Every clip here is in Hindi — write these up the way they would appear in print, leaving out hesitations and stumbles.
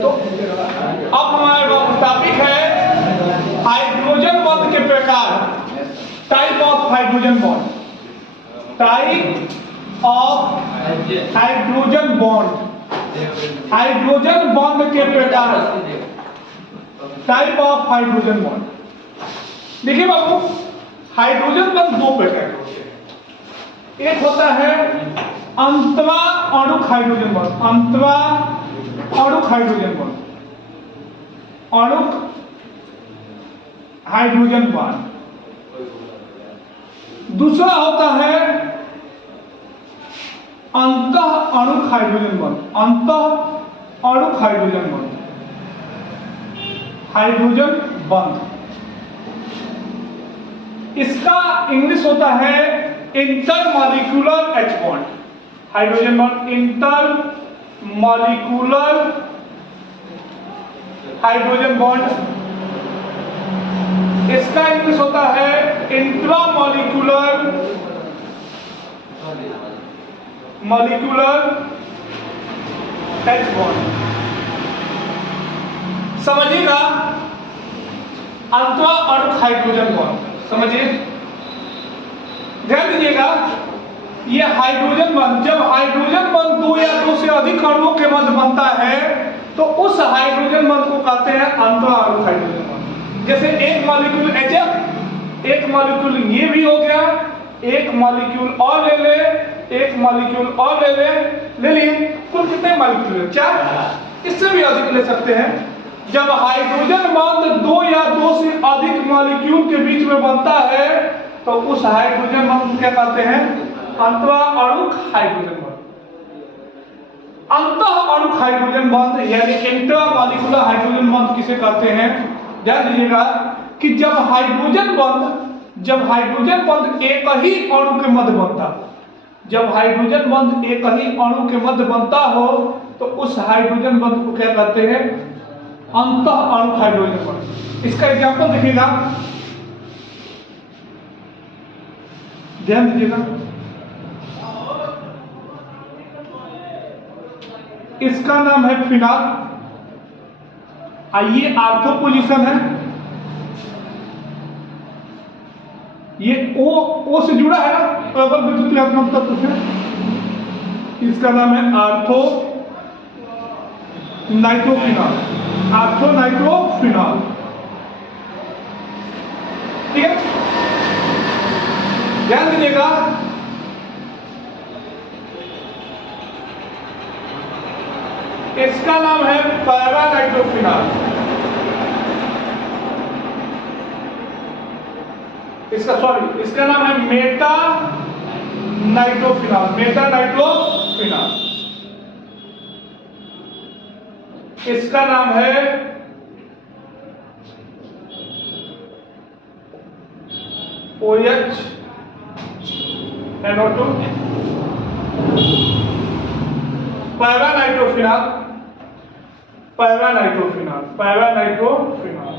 तो अब हमारा टॉपिक है हाइड्रोजन बॉन्ड के प्रकार, type of hydrogen bond. Type of hydrogen bond, hydrogen bond के प्रकार, टाइप ऑफ हाइड्रोजन बॉन्ड। देखिए बाबू, हाइड्रोजन बॉन्ड दो प्रकार के होते हैं। एक होता है अंतवा अणुक हाइड्रोजन बॉन्ड, अंतवा अणुक हाइड्रोजन बॉन्ड, अणुक हाइड्रोजन बॉन्ड। दूसरा होता है अंतः अणुक हाइड्रोजन बॉन्ड, अंतः अणुक हाइड्रोजन बॉन्ड, हाइड्रोजन बॉन्ड। इसका इंग्लिश होता है intermolecular H bond, hydrogen bond intermolecular hydrogen bond. इसका इंग्लिश होता है इंट्रामॉलिक्यूलर मॉलिक्यूलर एच बॉन्ड। समझिएगा, अंतवा अणुक हाइड्रोजन बॉन्ड समझिए, ध्यान दीजिएगा। ये हाइड्रोजन बॉन्ड, जब हाइड्रोजन बॉन्ड दो या दो से अधिक अणुओं के मध्य बनता है तो उस हाइड्रोजन बॉन्ड को कहते हैं अंतः अणुक हाइड्रोजन बॉन्ड। जैसे एक मॉलिक्यूल HF, एक मॉलिक्यूल ये भी हो गया, एक मॉलिक्यूल और ले ले, एक मॉलिक्यूल और ले लिए, कुल कितने मॉलिक्यूल है? 4, इससे भी अधिक ले सकते हैं। जब हाइड्रोजन बॉन्ड दो या दो से अधिक मॉलिक्यूल के बीच में बनता है तो उस हाइड्रोजन बॉन्ड को क्या कहते हैं? अंतः अणुक हाइड्रोजन बॉन्ड। अंतः अणुक हाइड्रोजन बॉन्ड यानी इंट्रामॉलिक्यूलर हाइड्रोजन बॉन्ड किसे कहते हैं? ध्यान दीजिएगा कि जब हाइड्रोजन बॉन्ड एक ही अणु के मध्य बनता, जब हाइड्रोजन बॉन्ड एक ही अणु के मध्य बनता हो तो उस हाइड्रोजन बॉन्ड को क्या कहते हैं? अंतः अणुक हाइड्रोजन बॉन्ड। इसका एग्जांपल देखिएगा, ध्यान दीजिएगा। इसका नाम है फिनाल, ये आर्थो पोजीशन है, ये ओ से जुड़ा है ना प्रबल विद्युतीय तत्व से। इसका नाम है आर्थो नाइट्रोफिनॉल, आर्थो नाइट्रोफिनॉल, ठीक है। ध्यान दीजिएगा, इसका नाम है पैरा नाइट्रोफिनॉल, इसका नाम है मेटा नाइट्रोफिनॉल, मेटा नाइट्रोफिनॉल। इसका नाम है OH NO2, para nitrophenol, para nitrophenol, para nitrophenol.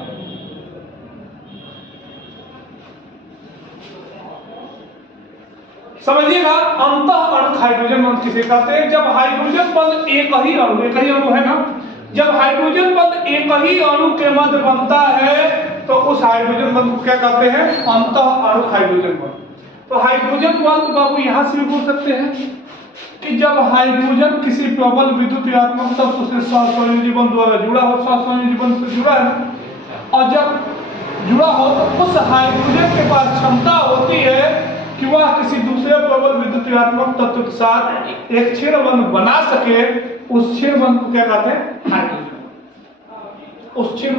समझिएगा, अंतः अणुक हाइड्रोजन बॉन्ड किसे कहते हैं? जब हाइड्रोजन बॉन्ड एक ही अणु है ना, जब हाइड्रोजन बॉन्ड एक ही अणु के मध्य बनता है तो उस हाइड्रोजन बॉन्ड को क्या कहते हैं? अंतः अणुक हाइड्रोजन बॉन्ड। तो हाइड्रोजन बॉन्ड बाबू यहां से भी बोल सकते हैं कि जब हाइड्रोजन किसी प्रबल विद्युतीयात्मक तत्व से सहसंयोजी बंध द्वारा जुड़ा हो, सहसंयोजी बंध से जुड़ा है, और जब जुड़ा हो तो उस हाइड्रोजन के पास क्षमता होती है कि वह किसी दूसरे प्रबल विद्युतीयात्मक तत्व के साथ एक क्षीण बंध बना सके। उस क्षीण बंध को क्या कहते हैं? हाइड्रोजन। उस क्षीण,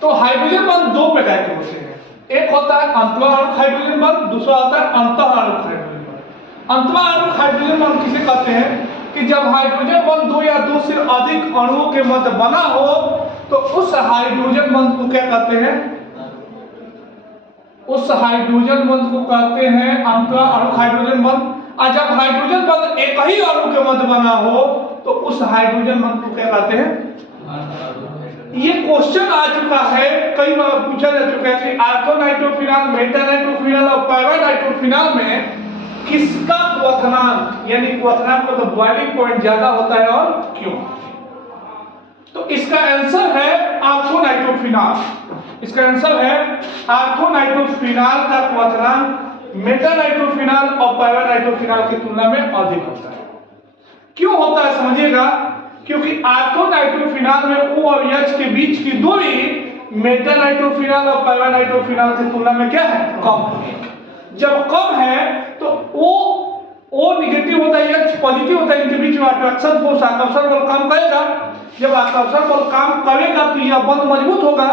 तो हाइड्रोजन बंध दो प्रकार के होते हैं, एक होता है अंतः अणुक हाइड्रोजन बंध, दूसरा होता है अंतः अणुक हाइड्रोजन बंध। अंतः अणुक हाइड्रोजन बॉन्ड किसे कहते हैं? कि जब हाइड्रोजन बॉन्ड दो या दो से अधिक अणुओं के मध्य बना हो तो उस हाइड्रोजन बॉन्ड को क्या कहते हैं? उस हाइड्रोजन बॉन्ड को कहते हैं अंतः अणुक हाइड्रोजन बॉन्ड। और जब हाइड्रोजन बॉन्ड एक ही अणु के मध्य बना हो तो उस हाइड्रोजन बॉन्ड को क्या कहते हैं? ये क्वेश्चन आ चुका है, कई बार पूछा जा चुका है कि आर्थो नाइट्रोफिनॉल, मेटा नाइट्रोफिनॉल और पैरा नाइट्रोफिनॉल में किसका क्वथनांक यानी क्वथनांक मतलब बॉइलिंग पॉइंट ज्यादा होता है और क्यों? तो इसका आंसर है ऑर्थोनाइट्रोफिनॉल। इसका आंसर है ऑर्थोनाइट्रोफिनॉल का क्वथनांक मेटानाइट्रोफिनॉल और पैरानाइट्रोफिनॉल की तुलना में अधिक होता है। क्यों होता है समझिएगा, क्योंकि ऑर्थोनाइट्रोफिनॉल में O और H के बीच की दूरी मेटानाइट्रोफिनॉल और पैरानाइट्रोफिनॉल की तुलना में क्या है, कम है। जब कम है तो O निगेटिव होता है, H पॉजिटिव होता है, इनके बीच में अट्रैक्शन फोर्स आकर्षण बल काम करेगा। जब आकर्षण बल काम करेगा तो यह बंध मजबूत होगा,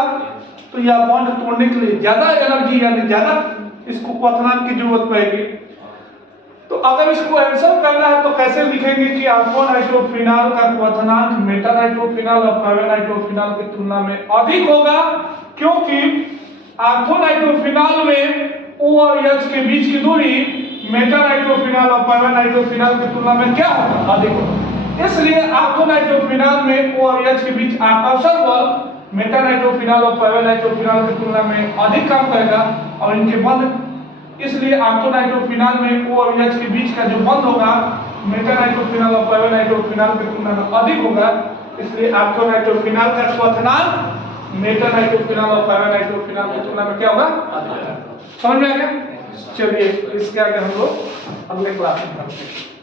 तो यह बंध तोड़ने के लिए ज्यादा एनर्जी यानी ज्यादा इसको क्वथनांक की जरूरत पड़ेगी। तो अगर इसको आंसर करना है तो कैसे लिखेंगे कि ऑर्थोनाइट्रोफिनॉल का क्वथनांक मेटानाइट्रोफिनॉल और पैरानाइट्रोफिनॉल की तुलना में अधिक होगा, क्योंकि ऑर्थोनाइट्रोफिनॉल में O और H के बीच की दूरी मेटानाइट्रोफिनॉल और पैरानाइट्रोफिनॉल की तुलना में क्या होगा, अधिक होगा। इसलिए ऑर्थोनाइट्रोफिनॉल में O और H के बीच आकर्षण बल मेटानाइट्रोफिनॉल और पैरानाइट्रोफिनॉल की तुलना में अधिक काम करेगा और इनके बंध, इसलिए ऑर्थोनाइट्रोफिनॉल में O और H के बीच का जो बंध होगा मेटानाइट्रोफिनॉल और पैरानाइट्रोफिनॉल की तुलना में अधिक होगा। इसलिए ऑर्थोनाइट्रोफिनॉल का क्वथनांक मेटानाइट्रोफिनॉल और पैरानाइट्रोफिनॉल की तुलना में क्या होगा, अधिक होगा। समझ में आ गया? चलिए इसके आगे हम लोग अगले क्लास में करते हैं।